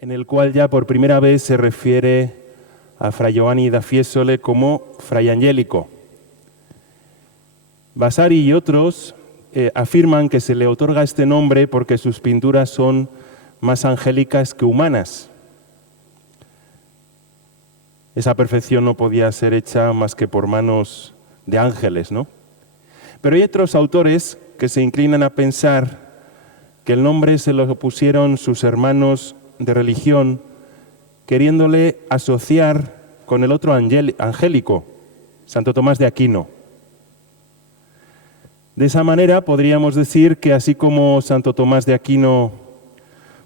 en el cual ya por primera vez se refiere a Fray Giovanni da Fiesole como Fray Angelico. Vasari y otros afirman que se le otorga este nombre porque sus pinturas son más angélicas que humanas. Esa perfección no podía ser hecha más que por manos de ángeles, ¿no? Pero hay otros autores que se inclinan a pensar que el nombre se lo pusieron sus hermanos de religión, queriéndole asociar con el otro angélico, Santo Tomás de Aquino. De esa manera podríamos decir que así como Santo Tomás de Aquino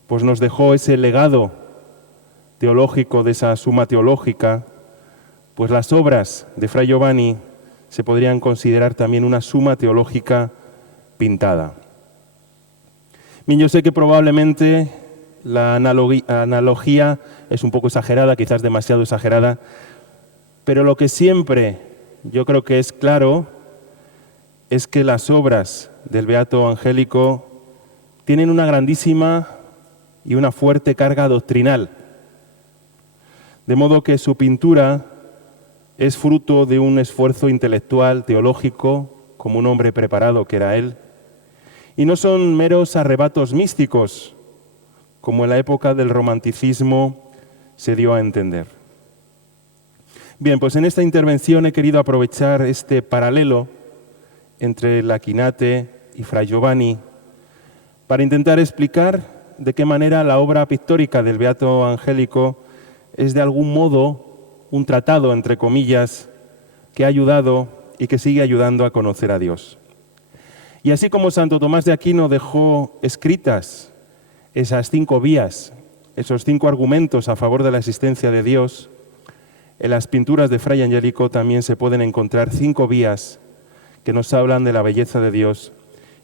pues nos dejó ese legado teológico de esa suma teológica, pues las obras de Fray Giovanni se podrían considerar también una suma teológica pintada. Bien, yo sé que probablemente la analogía es un poco exagerada, quizás demasiado exagerada, pero lo que siempre yo creo que es claro es que las obras del Beato Angélico tienen una grandísima y una fuerte carga doctrinal, de modo que su pintura es fruto de un esfuerzo intelectual, teológico, como un hombre preparado que era él, y no son meros arrebatos místicos, como en la época del romanticismo se dio a entender. Bien, pues en esta intervención he querido aprovechar este paralelo entre l'Aquinate y Fray Giovanni para intentar explicar de qué manera la obra pictórica del Beato Angélico es de algún modo un tratado, entre comillas, que ha ayudado y que sigue ayudando a conocer a Dios. Y así como Santo Tomás de Aquino dejó escritas esas 5 vías, esos 5 argumentos a favor de la existencia de Dios, en las pinturas de Fray Angélico también se pueden encontrar 5 vías que nos hablan de la belleza de Dios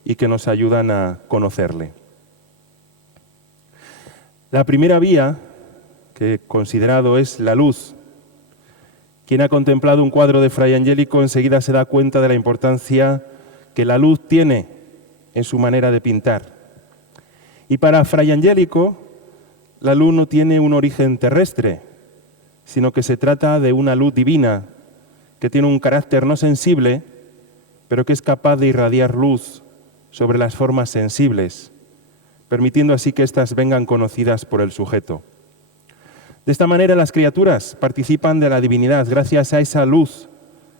y que nos ayudan a conocerle. La primera vía que he considerado es la luz. Quien ha contemplado un cuadro de Fray Angélico enseguida se da cuenta de la importancia que la luz tiene en su manera de pintar. Y para Fray Angélico, la luz no tiene un origen terrestre, sino que se trata de una luz divina que tiene un carácter no sensible, pero que es capaz de irradiar luz sobre las formas sensibles, permitiendo así que éstas vengan conocidas por el sujeto. De esta manera las criaturas participan de la divinidad gracias a esa luz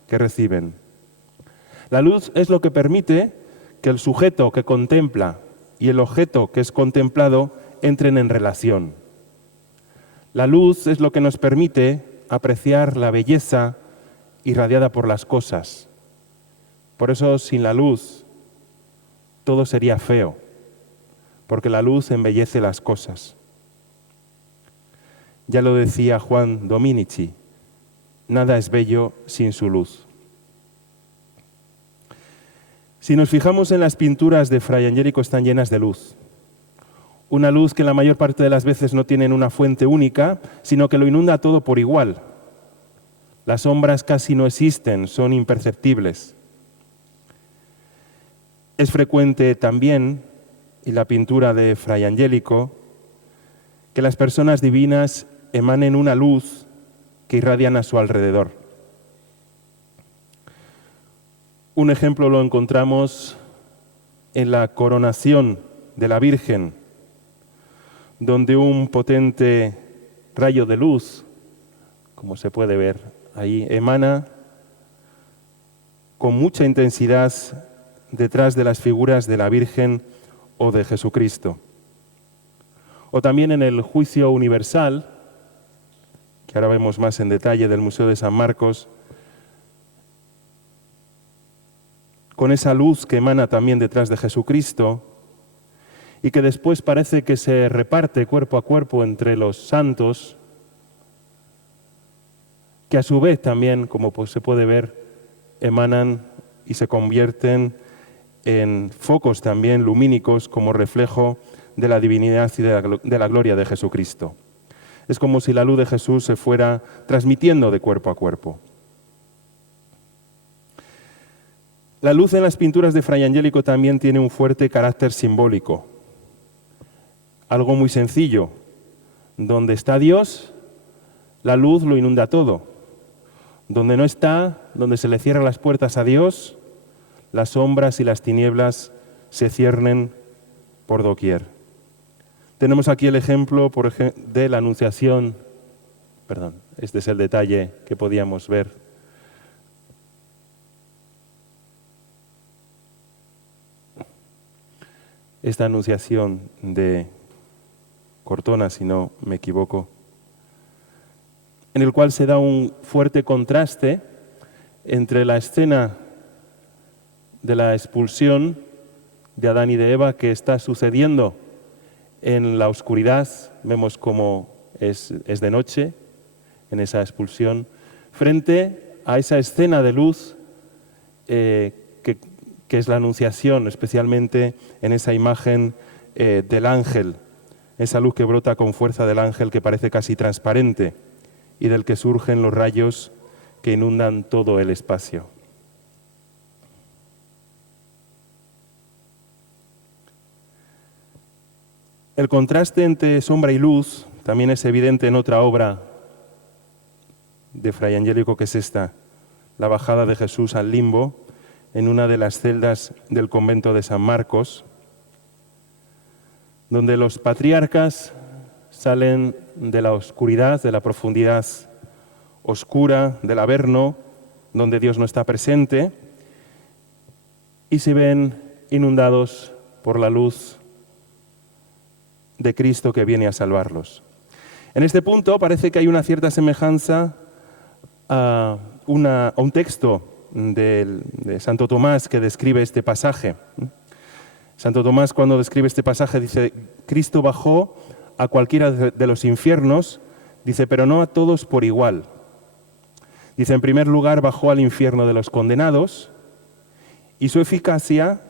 que reciben. La luz es lo que permite que el sujeto que contempla y el objeto que es contemplado entren en relación. La luz es lo que nos permite apreciar la belleza irradiada por las cosas. Por eso, sin la luz, todo sería feo, porque la luz embellece las cosas. Ya lo decía Juan Dominici, nada es bello sin su luz. Si nos fijamos en las pinturas de Fray Angélico, están llenas de luz. Una luz que la mayor parte de las veces no tiene una fuente única, sino que lo inunda todo por igual. Las sombras casi no existen, son imperceptibles. Es frecuente también, en la pintura de Fray Angélico, que las personas divinas emanen una luz que irradian a su alrededor. Un ejemplo lo encontramos en la coronación de la Virgen, donde un potente rayo de luz, como se puede ver ahí, emana con mucha intensidad detrás de las figuras de la Virgen o de Jesucristo. O también en el juicio universal, que ahora vemos más en detalle del Museo de San Marcos, con esa luz que emana también detrás de Jesucristo y que después parece que se reparte cuerpo a cuerpo entre los santos, que a su vez también, como pues se puede ver, emanan y se convierten en focos también lumínicos como reflejo de la divinidad y de la gloria de Jesucristo. Es como si la luz de Jesús se fuera transmitiendo de cuerpo a cuerpo. La luz en las pinturas de Fray Angélico también tiene un fuerte carácter simbólico. Algo muy sencillo. Donde está Dios, la luz lo inunda todo. Donde no está, donde se le cierran las puertas a Dios, las sombras y las tinieblas se ciernen por doquier. Tenemos aquí el ejemplo de la Anunciación. Perdón, este es el detalle que podíamos ver. Esta Anunciación de Cortona, si no me equivoco, en el cual se da un fuerte contraste entre la escena de la expulsión de Adán y de Eva que está sucediendo en la oscuridad, vemos cómo es de noche en esa expulsión, frente a esa escena de luz que es la Anunciación, especialmente en esa imagen del ángel, esa luz que brota con fuerza del ángel que parece casi transparente y del que surgen los rayos que inundan todo el espacio. El contraste entre sombra y luz también es evidente en otra obra de Fray Angélico, que es esta, la bajada de Jesús al limbo, en una de las celdas del convento de San Marcos, donde los patriarcas salen de la oscuridad, de la profundidad oscura, del Averno, donde Dios no está presente, y se ven inundados por la luz de Cristo que viene a salvarlos. En este punto parece que hay una cierta semejanza a un texto de Santo Tomás que describe este pasaje. Santo Tomás, cuando describe este pasaje, dice: Cristo bajó a cualquiera de los infiernos, dice, pero no a todos por igual. Dice, en primer lugar, bajó al infierno de los condenados y su eficacia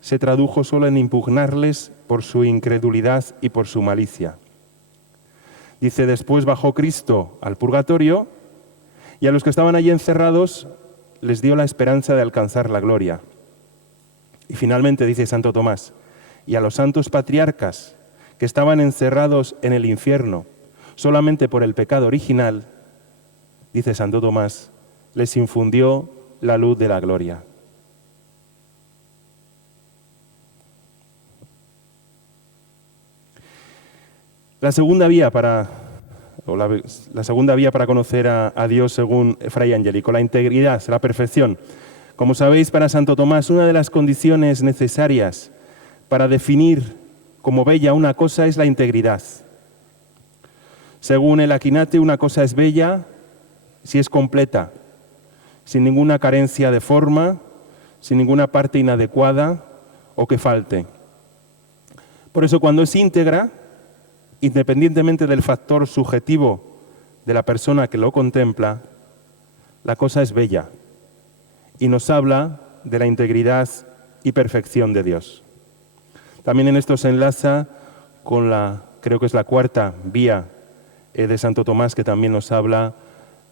se tradujo solo en impugnarles por su incredulidad y por su malicia. Dice, después bajó Cristo al purgatorio y a los que estaban allí encerrados les dio la esperanza de alcanzar la gloria. Y finalmente, dice Santo Tomás, y a los santos patriarcas que estaban encerrados en el infierno solamente por el pecado original, dice Santo Tomás, les infundió la luz de la gloria. La segunda vía para conocer a Dios, según Fray Angélico, la integridad, la perfección. Como sabéis, para Santo Tomás, una de las condiciones necesarias para definir como bella una cosa es la integridad. Según el Aquinate, una cosa es bella si es completa, sin ninguna carencia de forma, sin ninguna parte inadecuada o que falte. Por eso, cuando es íntegra, independientemente del factor subjetivo de la persona que lo contempla, la cosa es bella y nos habla de la integridad y perfección de Dios. También en esto se enlaza con creo que es la cuarta vía de Santo Tomás, que también nos habla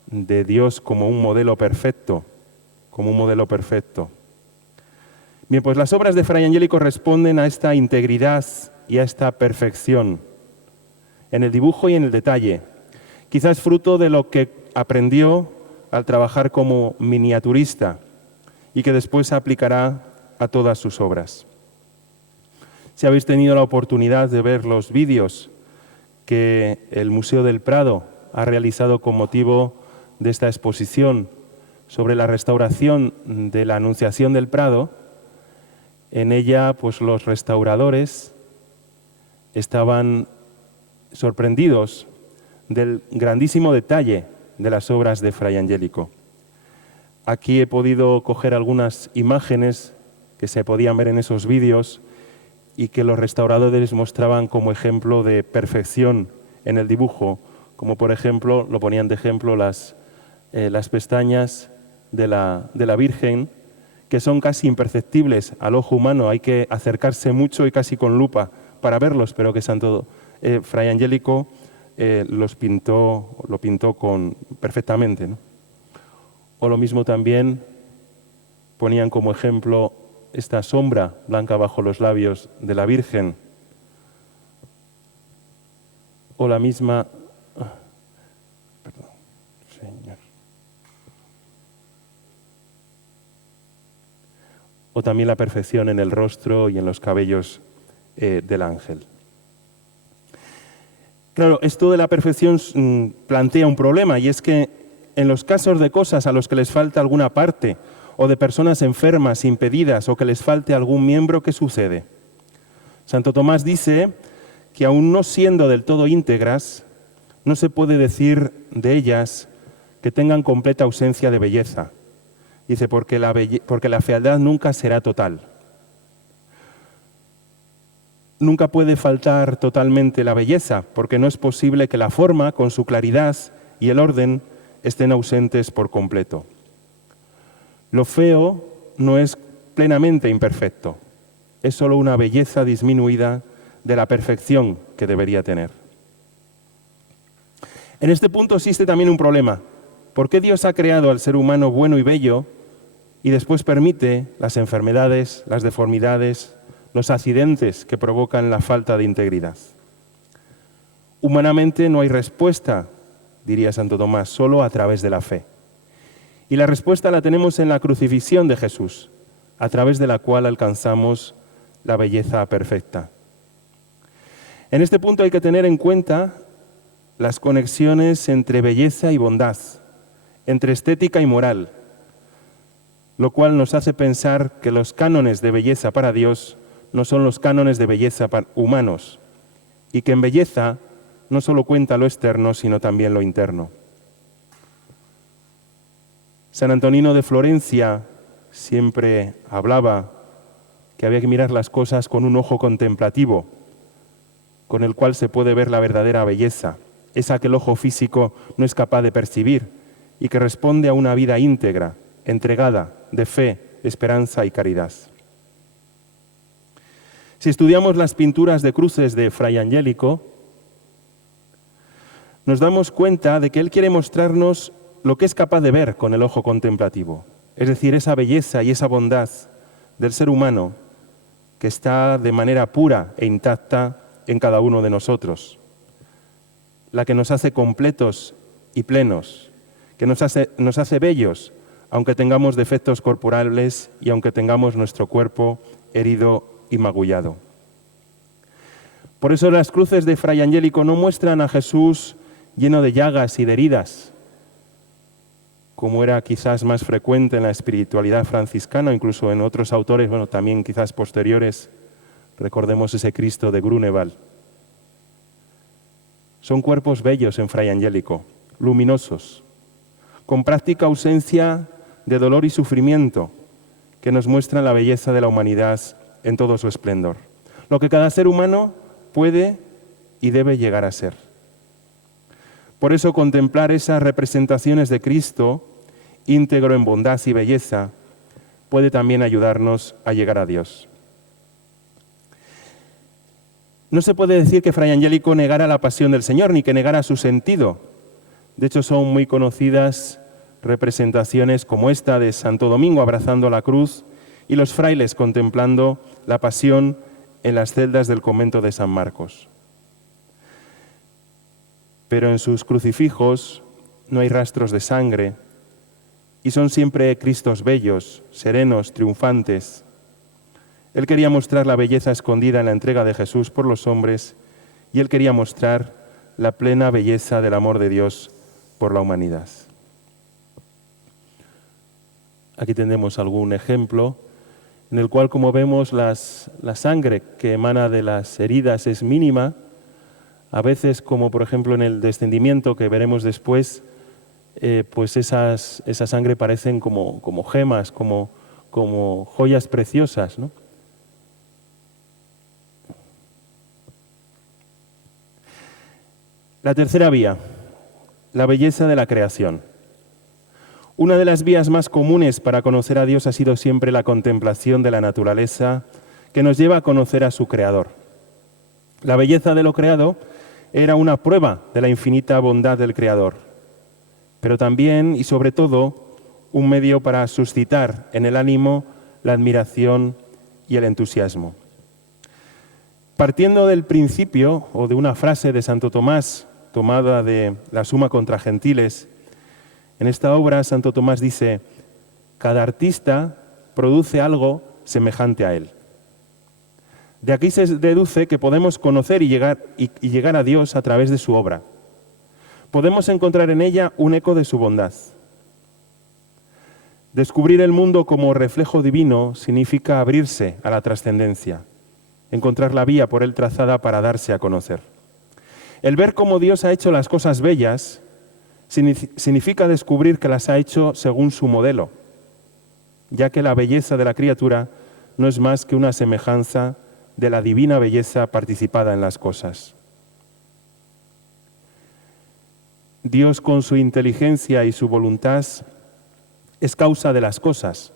de Dios como un modelo perfecto, Bien, pues las obras de Fray Angélico responden a esta integridad y a esta perfección, en el dibujo y en el detalle, quizás fruto de lo que aprendió al trabajar como miniaturista y que después aplicará a todas sus obras. Si habéis tenido la oportunidad de ver los vídeos que el Museo del Prado ha realizado con motivo de esta exposición sobre la restauración de la Anunciación del Prado, en ella pues los restauradores estaban sorprendidos del grandísimo detalle de las obras de Fray Angélico. Aquí he podido coger algunas imágenes que se podían ver en esos vídeos y que los restauradores mostraban como ejemplo de perfección en el dibujo, como por ejemplo, lo ponían de ejemplo las pestañas de la Virgen, que son casi imperceptibles al ojo humano, hay que acercarse mucho y casi con lupa para verlos, pero que Fray Angélico lo pintó perfectamente, ¿no? O lo mismo también ponían como ejemplo esta sombra blanca bajo los labios de la Virgen. o la misma... Perdón, Señor. O también la perfección en el rostro y en los cabellos del ángel. Claro, esto de la perfección plantea un problema, y es que en los casos de cosas a los que les falta alguna parte, o de personas enfermas, impedidas, o que les falte algún miembro, ¿qué sucede? Santo Tomás dice que aun no siendo del todo íntegras, no se puede decir de ellas que tengan completa ausencia de belleza. Dice, porque la fealdad nunca será total. Nunca puede faltar totalmente la belleza, porque no es posible que la forma, con su claridad y el orden, estén ausentes por completo. Lo feo no es plenamente imperfecto, es solo una belleza disminuida de la perfección que debería tener. En este punto existe también un problema. ¿Por qué Dios ha creado al ser humano bueno y bello y después permite las enfermedades, las deformidades, los accidentes que provocan la falta de integridad? Humanamente no hay respuesta, diría Santo Tomás, solo a través de la fe. Y la respuesta la tenemos en la crucifixión de Jesús, a través de la cual alcanzamos la belleza perfecta. En este punto hay que tener en cuenta las conexiones entre belleza y bondad, entre estética y moral, lo cual nos hace pensar que los cánones de belleza para Dios no son los cánones de belleza humanos, y que en belleza no solo cuenta lo externo, sino también lo interno. San Antonino de Florencia siempre hablaba que había que mirar las cosas con un ojo contemplativo, con el cual se puede ver la verdadera belleza, esa que el ojo físico no es capaz de percibir y que responde a una vida íntegra, entregada, de fe, esperanza y caridad. Si estudiamos las pinturas de cruces de Fray Angélico, nos damos cuenta de que él quiere mostrarnos lo que es capaz de ver con el ojo contemplativo, es decir, esa belleza y esa bondad del ser humano que está de manera pura e intacta en cada uno de nosotros, la que nos hace completos y plenos, que nos hace bellos, aunque tengamos defectos corporales y aunque tengamos nuestro cuerpo herido y magullado. Por eso las cruces de Fray Angélico no muestran a Jesús lleno de llagas y de heridas, como era quizás más frecuente en la espiritualidad franciscana, incluso en otros autores, también quizás posteriores. Recordemos ese Cristo de Grunewald. Son cuerpos bellos en Fray Angélico, luminosos, con práctica ausencia de dolor y sufrimiento, que nos muestran la belleza de la humanidad en todo su esplendor. Lo que cada ser humano puede y debe llegar a ser. Por eso contemplar esas representaciones de Cristo, íntegro en bondad y belleza, puede también ayudarnos a llegar a Dios. No se puede decir que Fray Angélico negara la pasión del Señor, ni que negara su sentido. De hecho, son muy conocidas representaciones como esta de Santo Domingo abrazando la cruz y los frailes contemplando la pasión en las celdas del convento de San Marcos. Pero en sus crucifijos no hay rastros de sangre y son siempre Cristos bellos, serenos, triunfantes. Él quería mostrar la belleza escondida en la entrega de Jesús por los hombres y él quería mostrar la plena belleza del amor de Dios por la humanidad. Aquí tenemos algún ejemplo en el cual, como vemos, la sangre que emana de las heridas es mínima. A veces, como por ejemplo en el descendimiento que veremos después, pues esa sangre parecen como gemas, como joyas preciosas, ¿no? La tercera vía, la belleza de la creación. Una de las vías más comunes para conocer a Dios ha sido siempre la contemplación de la naturaleza, que nos lleva a conocer a su Creador. La belleza de lo creado era una prueba de la infinita bondad del Creador, pero también y sobre todo un medio para suscitar en el ánimo la admiración y el entusiasmo. Partiendo del principio o de una frase de Santo Tomás tomada de la Suma contra Gentiles, en esta obra Santo Tomás dice: cada artista produce algo semejante a él. De aquí se deduce que podemos conocer y llegar a Dios a través de su obra. Podemos encontrar en ella un eco de su bondad. Descubrir el mundo como reflejo divino significa abrirse a la trascendencia, encontrar la vía por él trazada para darse a conocer. El ver cómo Dios ha hecho las cosas bellas significa descubrir que las ha hecho según su modelo, ya que la belleza de la criatura no es más que una semejanza de la divina belleza participada en las cosas. Dios, con su inteligencia y su voluntad, es causa de las cosas,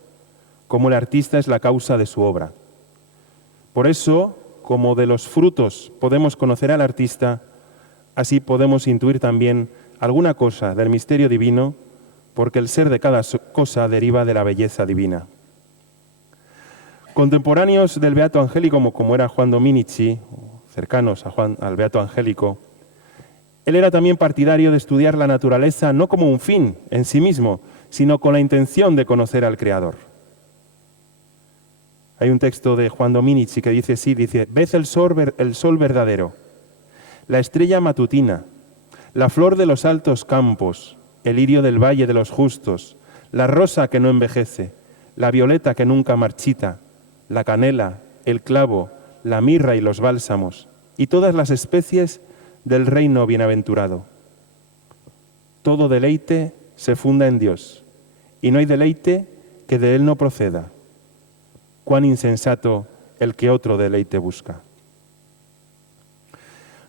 como el artista es la causa de su obra. Por eso, como de los frutos podemos conocer al artista, así podemos intuir también alguna cosa del misterio divino, porque el ser de cada cosa deriva de la belleza divina. Contemporáneos del Beato Angélico, como era Juan Dominici, cercanos al Beato Angélico, él era también partidario de estudiar la naturaleza no como un fin en sí mismo, sino con la intención de conocer al Creador. Hay un texto de Juan Dominici que dice así, «Ved el sol verdadero, la estrella matutina, la flor de los altos campos, el lirio del valle de los justos, la rosa que no envejece, la violeta que nunca marchita, la canela, el clavo, la mirra y los bálsamos, y todas las especies del reino bienaventurado. Todo deleite se funda en Dios, y no hay deleite que de él no proceda. Cuán insensato el que otro deleite busca».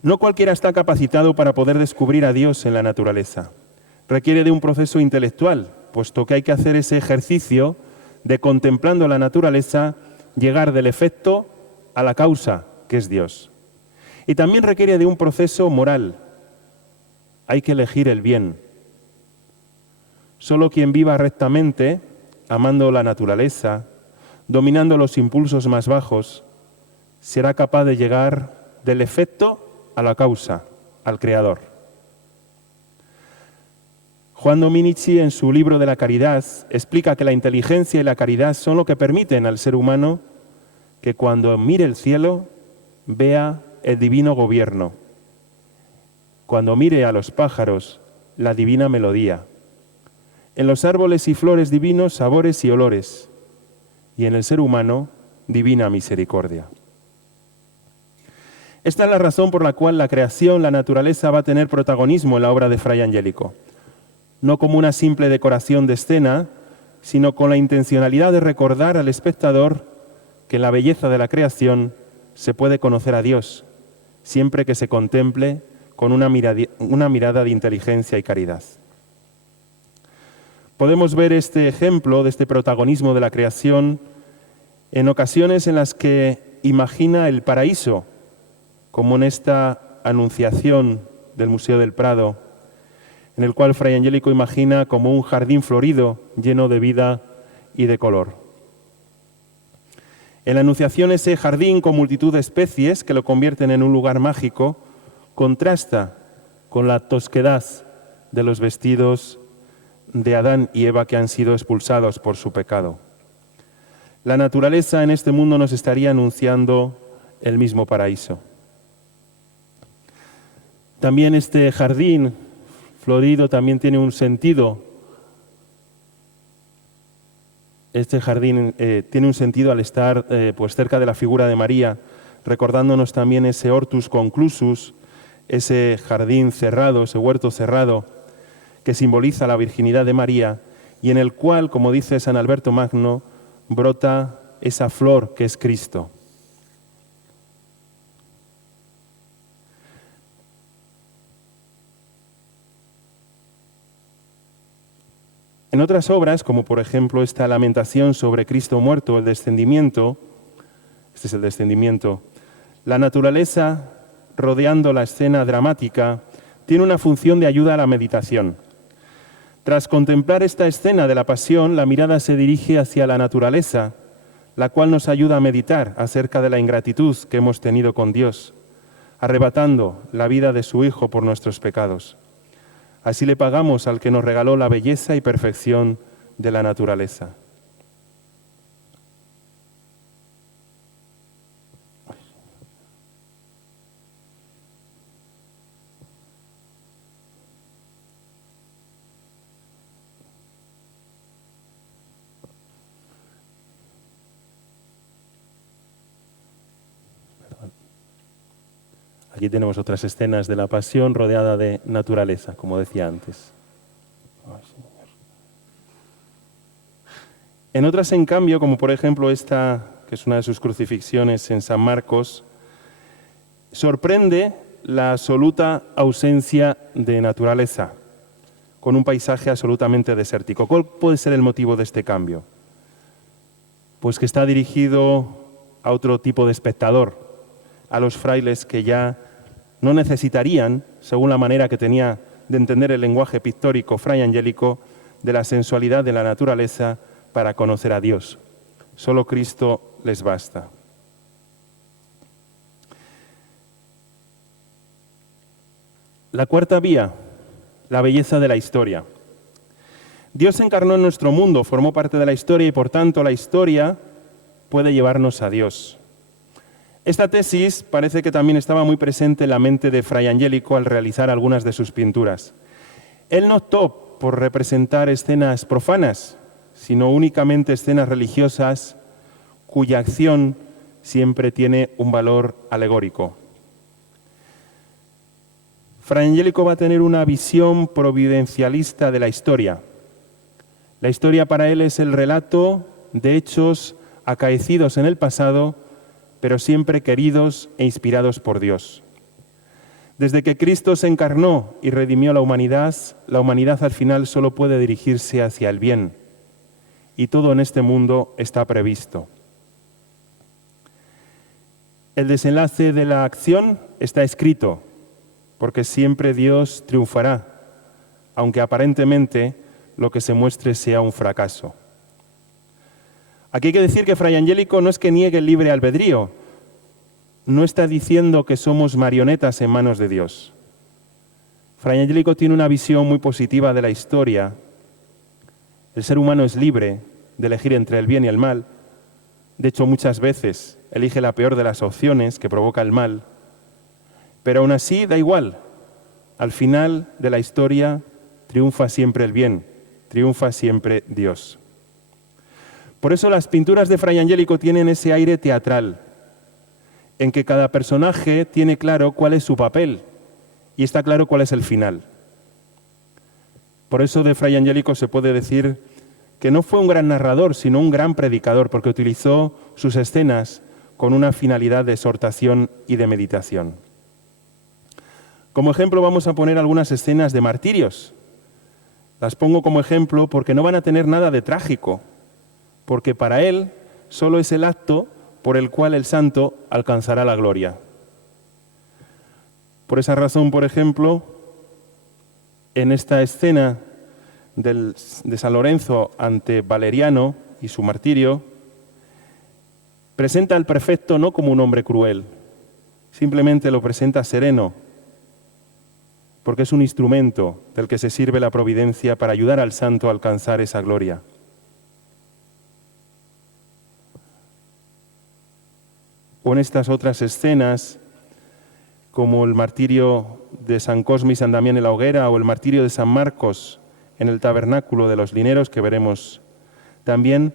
No cualquiera está capacitado para poder descubrir a Dios en la naturaleza. Requiere de un proceso intelectual, puesto que hay que hacer ese ejercicio de, contemplando la naturaleza, llegar del efecto a la causa, que es Dios. Y también requiere de un proceso moral. Hay que elegir el bien. Solo quien viva rectamente, amando la naturaleza, dominando los impulsos más bajos, será capaz de llegar del efecto a la causa, al Creador. Juan Dominici, en su libro de la caridad, explica que la inteligencia y la caridad son lo que permiten al ser humano que cuando mire el cielo vea el divino gobierno, cuando mire a los pájaros la divina melodía, en los árboles y flores divinos sabores y olores, y en el ser humano divina misericordia. Esta es la razón por la cual la creación, la naturaleza, va a tener protagonismo en la obra de Fray Angélico, no como una simple decoración de escena, sino con la intencionalidad de recordar al espectador que en la belleza de la creación se puede conocer a Dios, siempre que se contemple con una mirada de inteligencia y caridad. Podemos ver este ejemplo de este protagonismo de la creación en ocasiones en las que imagina el paraíso, como en esta anunciación del Museo del Prado, en el cual Fray Angélico imagina como un jardín florido, lleno de vida y de color. En la anunciación, ese jardín con multitud de especies que lo convierten en un lugar mágico, contrasta con la tosquedad de los vestidos de Adán y Eva que han sido expulsados por su pecado. La naturaleza en este mundo nos estaría anunciando el mismo paraíso. También este jardín florido también tiene un sentido. Este jardín tiene un sentido al estar pues cerca de la figura de María, recordándonos también ese hortus conclusus, ese jardín cerrado, ese huerto cerrado, que simboliza la virginidad de María y en el cual, como dice San Alberto Magno, brota esa flor que es Cristo. En otras obras, como por ejemplo esta Lamentación sobre Cristo muerto, el descendimiento, este es el descendimiento, la naturaleza rodeando la escena dramática tiene una función de ayuda a la meditación. Tras contemplar esta escena de la pasión, la mirada se dirige hacia la naturaleza, la cual nos ayuda a meditar acerca de la ingratitud que hemos tenido con Dios, arrebatando la vida de su Hijo por nuestros pecados. Así le pagamos al que nos regaló la belleza y perfección de la naturaleza. Aquí tenemos otras escenas de la Pasión rodeada de naturaleza, como decía antes. En otras, en cambio, como por ejemplo esta, que es una de sus crucifixiones en San Marcos, sorprende la absoluta ausencia de naturaleza, con un paisaje absolutamente desértico. ¿Cuál puede ser el motivo de este cambio? Pues que está dirigido a otro tipo de espectador, a los frailes que ya no necesitarían, según la manera que tenía de entender el lenguaje pictórico fray Angélico, de la sensualidad de la naturaleza para conocer a Dios. Solo Cristo les basta. La cuarta vía, la belleza de la historia. Dios se encarnó en nuestro mundo, formó parte de la historia y por tanto la historia puede llevarnos a Dios. Esta tesis parece que también estaba muy presente en la mente de fray Angélico al realizar algunas de sus pinturas. Él no optó por representar escenas profanas, sino únicamente escenas religiosas cuya acción siempre tiene un valor alegórico. Fray Angélico va a tener una visión providencialista de la historia. La historia para él es el relato de hechos acaecidos en el pasado, pero siempre queridos e inspirados por Dios. Desde que Cristo se encarnó y redimió la humanidad al final solo puede dirigirse hacia el bien. Y todo en este mundo está previsto. El desenlace de la acción está escrito, porque siempre Dios triunfará, aunque aparentemente lo que se muestre sea un fracaso. Aquí hay que decir que fray Angélico no es que niegue el libre albedrío, no está diciendo que somos marionetas en manos de Dios. Fray Angélico tiene una visión muy positiva de la historia. El ser humano es libre de elegir entre el bien y el mal. De hecho, muchas veces elige la peor de las opciones que provoca el mal. Pero aún así da igual. Al final de la historia triunfa siempre el bien, triunfa siempre Dios. Por eso las pinturas de fray Angélico tienen ese aire teatral, en que cada personaje tiene claro cuál es su papel y está claro cuál es el final. Por eso de fray Angélico se puede decir que no fue un gran narrador, sino un gran predicador, porque utilizó sus escenas con una finalidad de exhortación y de meditación. Como ejemplo vamos a poner algunas escenas de martirios. Las pongo como ejemplo porque no van a tener nada de trágico, porque para él solo es el acto por el cual el santo alcanzará la gloria. Por esa razón, por ejemplo, en esta escena de San Lorenzo ante Valeriano y su martirio, presenta al prefecto no como un hombre cruel, simplemente lo presenta sereno, porque es un instrumento del que se sirve la providencia para ayudar al santo a alcanzar esa gloria. O en estas otras escenas, como el martirio de San Cosme y San Damián en la hoguera, o el martirio de San Marcos en el tabernáculo de los lineros, que veremos también,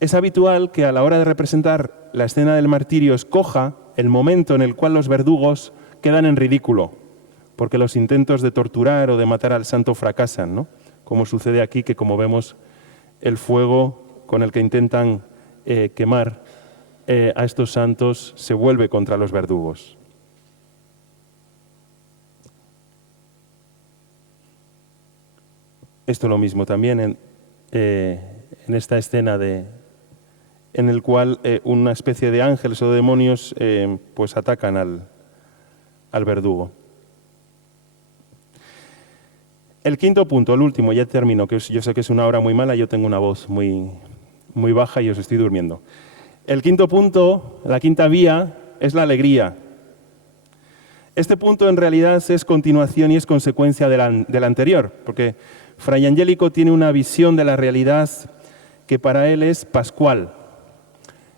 es habitual que a la hora de representar la escena del martirio escoja el momento en el cual los verdugos quedan en ridículo, porque los intentos de torturar o de matar al santo fracasan, ¿no? Como sucede aquí, que como vemos, el fuego con el que intentan quemar a estos santos se vuelve contra los verdugos. Esto lo mismo también en esta escena en el cual una especie de ángeles o demonios pues atacan al verdugo. El quinto punto, el último, ya termino, que yo sé que es una hora muy mala, yo tengo una voz muy muy baja y os estoy durmiendo. El quinto punto, la quinta vía, es la alegría. Este punto en realidad es continuación y es consecuencia del anterior, porque Fray Angélico tiene una visión de la realidad que para él es pascual.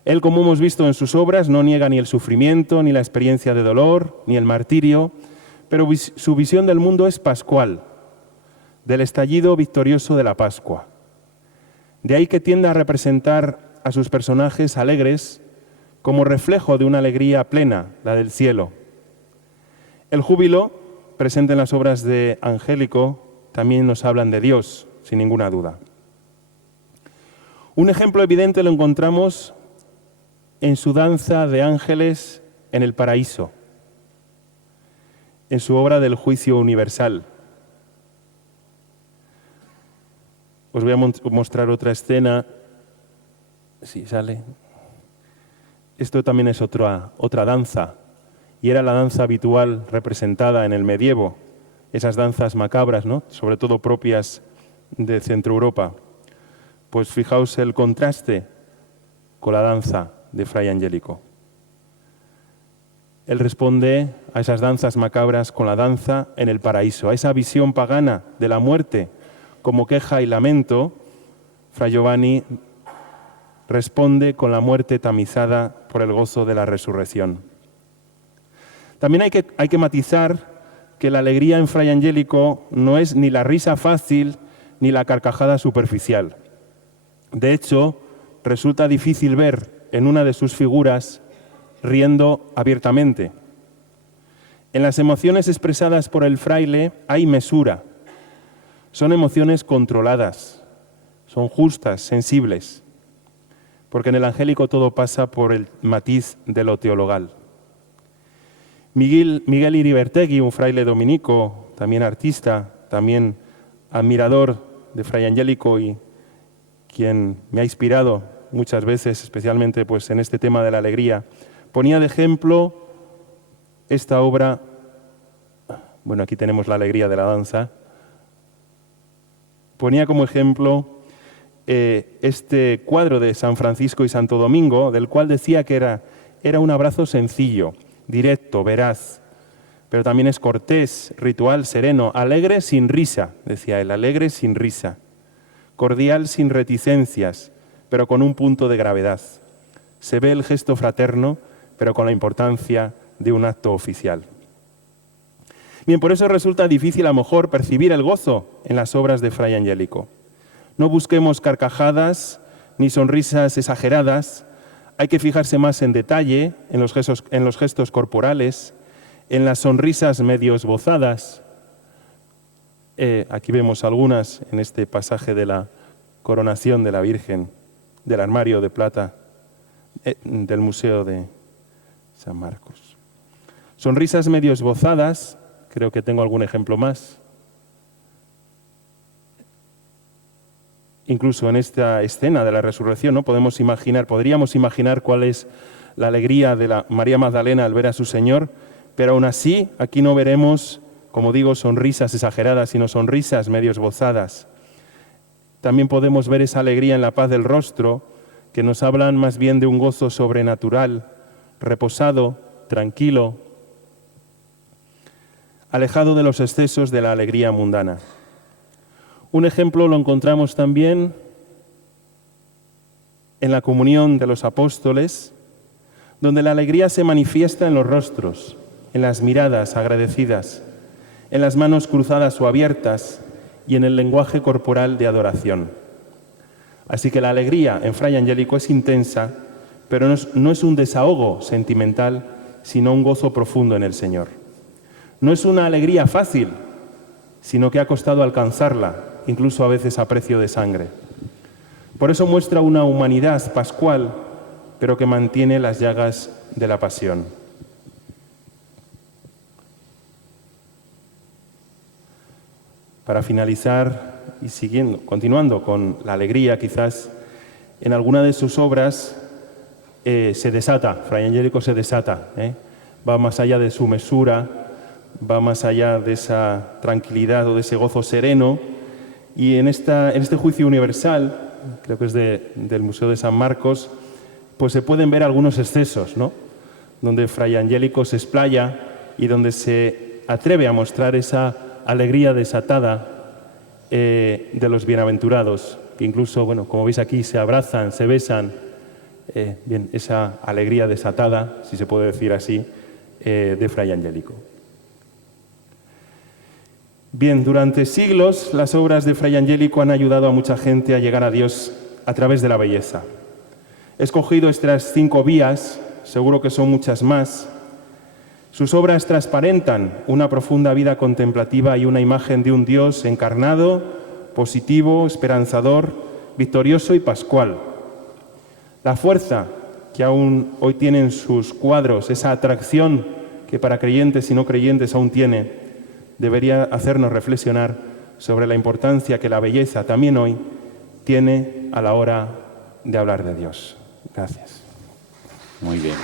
Él, como hemos visto en sus obras, no niega ni el sufrimiento, ni la experiencia de dolor, ni el martirio, pero su visión del mundo es pascual, del estallido victorioso de la Pascua. De ahí que tiende a representar a sus personajes alegres como reflejo de una alegría plena, la del cielo. El júbilo, presente en las obras de Angélico, también nos hablan de Dios, sin ninguna duda. Un ejemplo evidente lo encontramos en su danza de ángeles en el paraíso, en su obra del juicio universal. Os voy a mostrar otra escena. Sí, sale. Esto también es otra danza, y era la danza habitual representada en el medievo, esas danzas macabras, ¿no? Sobre todo propias de Centro Europa. Pues fijaos el contraste con la danza de Fray Angélico. Él responde a esas danzas macabras con la danza en el paraíso, a esa visión pagana de la muerte como queja y lamento. Fray Giovanni responde con la muerte tamizada por el gozo de la resurrección. También hay que matizar que la alegría en Fray Angélico no es ni la risa fácil ni la carcajada superficial. De hecho, resulta difícil ver en una de sus figuras riendo abiertamente. En las emociones expresadas por el fraile hay mesura. Son emociones controladas, son justas, sensibles, porque en el angélico todo pasa por el matiz de lo teologal. Miguel Iribertegui, un fraile dominico, también artista, también admirador de Fray Angélico y quien me ha inspirado muchas veces, especialmente pues, en este tema de la alegría, ponía de ejemplo esta obra. Bueno, aquí tenemos la alegría de la danza. Ponía como ejemplo este cuadro de San Francisco y Santo Domingo, del cual decía que era un abrazo sencillo, directo, veraz, pero también es cortés, ritual, sereno, alegre sin risa, decía él, alegre sin risa, cordial sin reticencias, pero con un punto de gravedad. Se ve el gesto fraterno, pero con la importancia de un acto oficial. Bien, por eso resulta difícil a lo mejor percibir el gozo en las obras de Fray Angélico. No busquemos carcajadas ni sonrisas exageradas. Hay que fijarse más en detalle, en los gestos corporales, en las sonrisas medio esbozadas. Aquí vemos algunas en este pasaje de la coronación de la Virgen, del armario de plata del Museo de San Marcos. Sonrisas medio esbozadas, creo que tengo algún ejemplo más. Incluso en esta escena de la resurrección, ¿no? Podríamos imaginar cuál es la alegría de la María Magdalena al ver a su Señor, pero aún así aquí no veremos, como digo, sonrisas exageradas, sino sonrisas medio esbozadas. También podemos ver esa alegría en la paz del rostro, que nos hablan más bien de un gozo sobrenatural, reposado, tranquilo, alejado de los excesos de la alegría mundana. Un ejemplo lo encontramos también en la comunión de los apóstoles, donde la alegría se manifiesta en los rostros, en las miradas agradecidas, en las manos cruzadas o abiertas y en el lenguaje corporal de adoración. Así que la alegría en Fray Angélico es intensa, pero no es un desahogo sentimental, sino un gozo profundo en el Señor. No es una alegría fácil, sino que ha costado alcanzarla, incluso a veces a precio de sangre. Por eso muestra una humanidad pascual, pero que mantiene las llagas de la pasión. Para finalizar y continuando con la alegría, quizás en alguna de sus obras se desata, Fray Angélico se desata, va más allá de su mesura, va más allá de esa tranquilidad o de ese gozo sereno, y en este juicio universal, creo que es del Museo de San Marcos, pues se pueden ver algunos excesos, ¿no? Donde Fray Angélico se explaya y donde se atreve a mostrar esa alegría desatada de los bienaventurados, que incluso, bueno, como veis aquí, se abrazan, se besan, bien, esa alegría desatada, si se puede decir así, de Fray Angélico. Bien, durante siglos las obras de Fray Angélico han ayudado a mucha gente a llegar a Dios a través de la belleza. He escogido estas 5 vías, seguro que son muchas más. Sus obras transparentan una profunda vida contemplativa y una imagen de un Dios encarnado, positivo, esperanzador, victorioso y pascual. La fuerza que aún hoy tienen sus cuadros, esa atracción que para creyentes y no creyentes aún tiene, debería hacernos reflexionar sobre la importancia que la belleza también hoy tiene a la hora de hablar de Dios. Gracias. Muy bien.